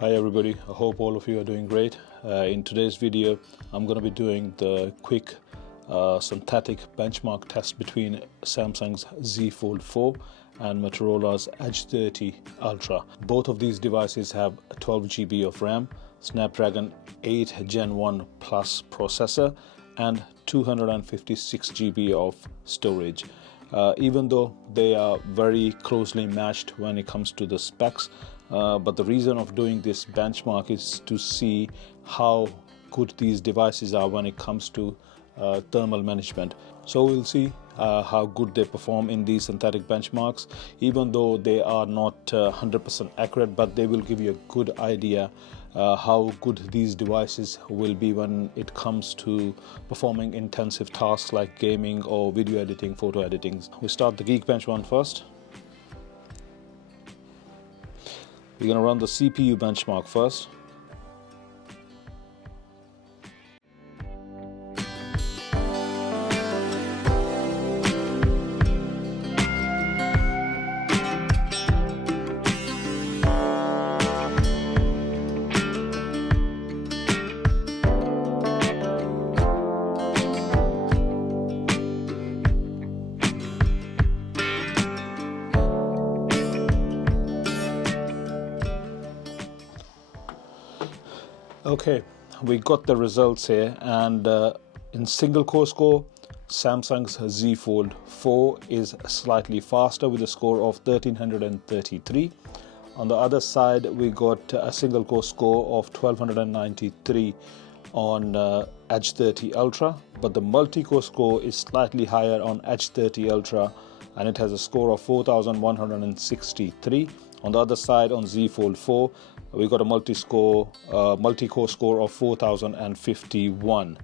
Hi everybody, I hope all of you are doing great. In today's video I'm going to be doing the quick synthetic benchmark test between Samsung's Z Fold 4 and Motorola's Edge 30 Ultra. Both of these devices have 12 GB of RAM, Snapdragon 8 Gen 1 Plus processor and 256 GB of storage. Even though they are very closely matched when it comes to the specs, but the reason of doing this benchmark is to see how good these devices are when it comes to thermal management. So we'll see how good they perform in these synthetic benchmarks, even though they are not 100% accurate, but they will give you a good idea how good these devices will be when it comes to performing intensive tasks like gaming or video editing, photo editing. We start the Geekbench one first. We're going to run the CPU benchmark first. Okay, we got the results here, and in single core score, Samsung's Z Fold 4 is slightly faster with a score of 1333. On the other side, we got a single core score of 1293 on Edge 30 Ultra, but the multi-core score is slightly higher on Edge 30 Ultra and it has a score of 4163. On the other side, on Z Fold 4, we got a multi-core score of 4051.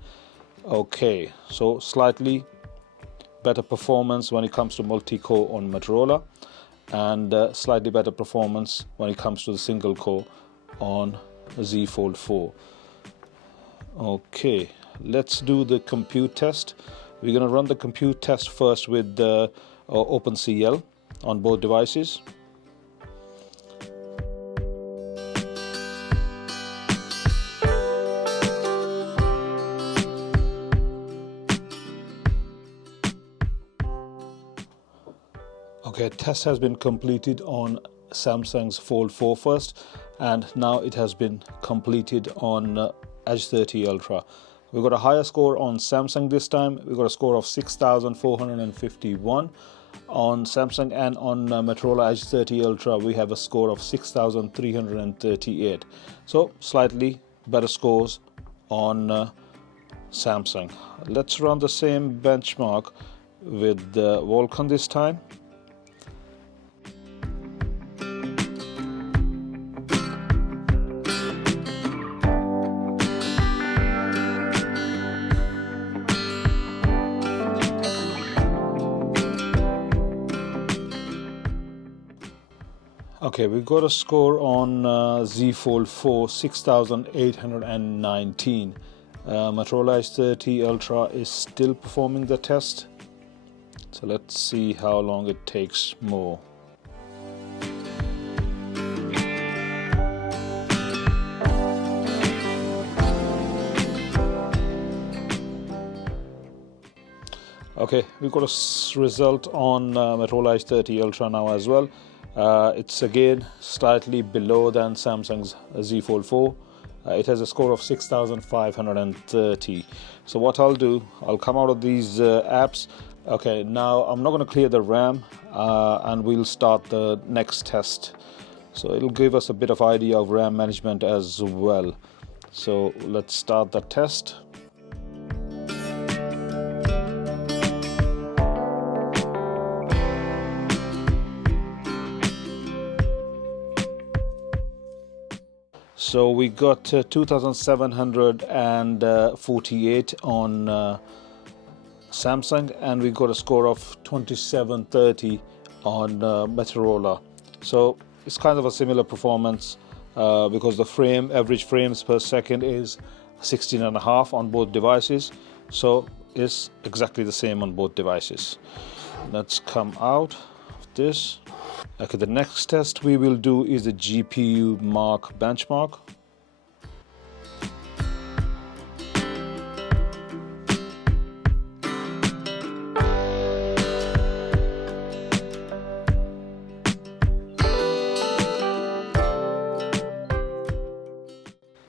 Okay, so slightly better performance when it comes to multi-core on Motorola, and slightly better performance when it comes to the single core on Z Fold 4. Okay, let's do the compute test. We're going to run the compute test first with OpenCL on both devices. Okay, test has been completed on Samsung's Fold 4 first, and now it has been completed on Edge 30 Ultra. We got a higher score on Samsung this time. We got a score of 6451 on Samsung, and on Motorola Edge 30 Ultra we have a score of 6338. So slightly better scores on Samsung. Let's run the same benchmark with Volcon this time. Okay, we got a score on Z Fold 4, 6819. Motorola Edge 30 Ultra is still performing the test, so let's see how long it takes more. Okay, we got a result on Motorola Edge 30 Ultra now as well. It's again slightly below than Samsung's Z Fold 4. It has a score of 6530. So what I'll do, I'll come out of these apps. Okay, now I'm not going to clear the RAM, and we'll start the next test. So it'll give us a bit of idea of RAM management as well. So let's start the test. So we got 2748 on Samsung, and we got a score of 2730 on Motorola. So it's kind of a similar performance because the average frames per second is 16.5 on both devices. So it's exactly the same on both devices. Let's come out of this. Okay, the next test we will do is the GPU mark benchmark.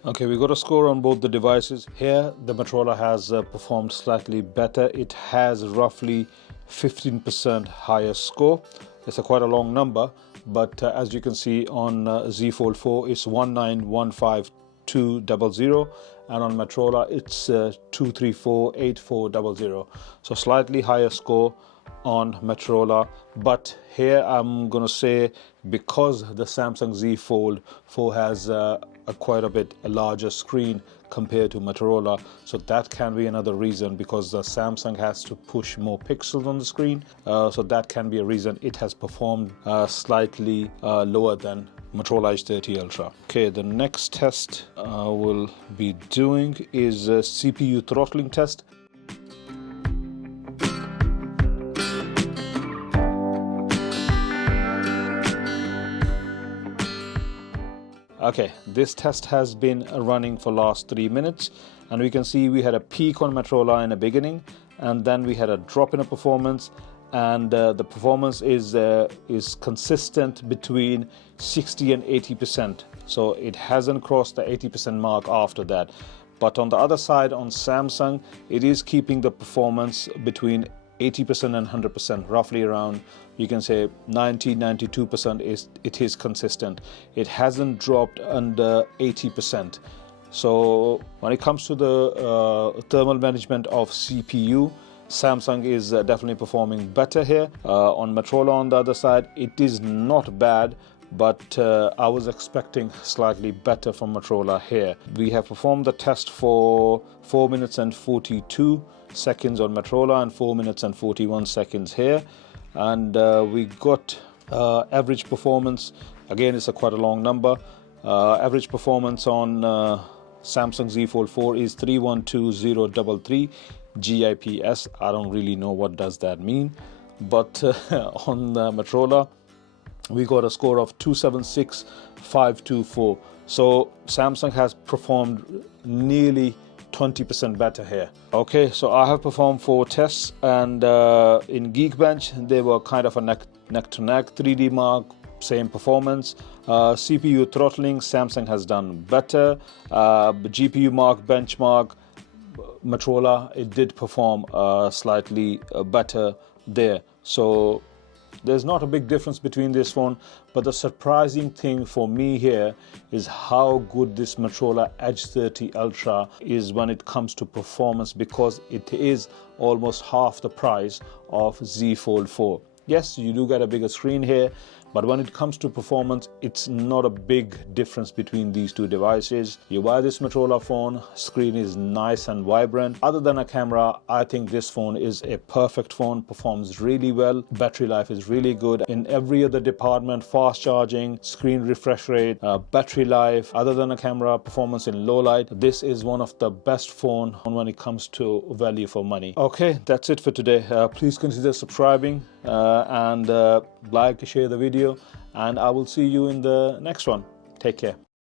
Okay, we got a score on both the devices. Here, the Motorola has performed slightly better. It has roughly 15% higher score. It's quite a long number, but as you can see on Z Fold 4, it's 1915200, and on Motorola, it's 2348400. So slightly higher score on Motorola, but here I'm gonna say because the Samsung Z Fold 4 has quite a bit larger screen compared to Motorola, so that can be another reason, because the Samsung has to push more pixels on the screen, so that can be a reason it has performed slightly lower than Motorola Edge 30 Ultra. Okay, the next test we'll be doing is a CPU throttling test. Okay, this test has been running for last 3 minutes, and we can see we had a peak on Motorola in the beginning, and then we had a drop in the performance, and the performance is consistent between 60 and 80%. So it hasn't crossed the 80% mark after that. But on the other side, on Samsung, it is keeping the performance between 80% and 100%, roughly around, you can say 90-92% it is consistent. It hasn't dropped under 80%. So when it comes to the thermal management of CPU, Samsung is definitely performing better here. On Motorola, on the other side, it is not bad, but I was expecting slightly better from Motorola here. We have performed the test for 4 minutes and 42 seconds on Motorola and 4 minutes and 41 seconds here, and we got average performance. Again, it's quite a long number. Average performance on Samsung Z Fold 4 is 312033 GIPS. I don't really know what does that mean, but on Motorola we got a score of 276524. So Samsung has performed nearly 20% better here. Okay, so I have performed 4 tests, and in Geekbench they were kind of a neck to neck. 3D Mark, same performance. CPU throttling, Samsung has done better. GPU Mark benchmark, Motorola, it did perform slightly better there. So there's not a big difference between this phone, but the surprising thing for me here is how good this Motorola Edge 30 Ultra is when it comes to performance, because it is almost half the price of Z Fold 4. Yes, you do get a bigger screen here, but when it comes to performance, it's not a big difference between these two devices. You buy this Motorola phone, screen is nice and vibrant. Other than a camera, I think this phone is a perfect phone, performs really well. Battery life is really good. In every other department, fast charging, screen refresh rate, battery life, other than a camera, performance in low light, this is one of the best phone when it comes to value for money. Okay, that's it for today. Please consider subscribing and like, share the video, and I will see you in the next one. Take care.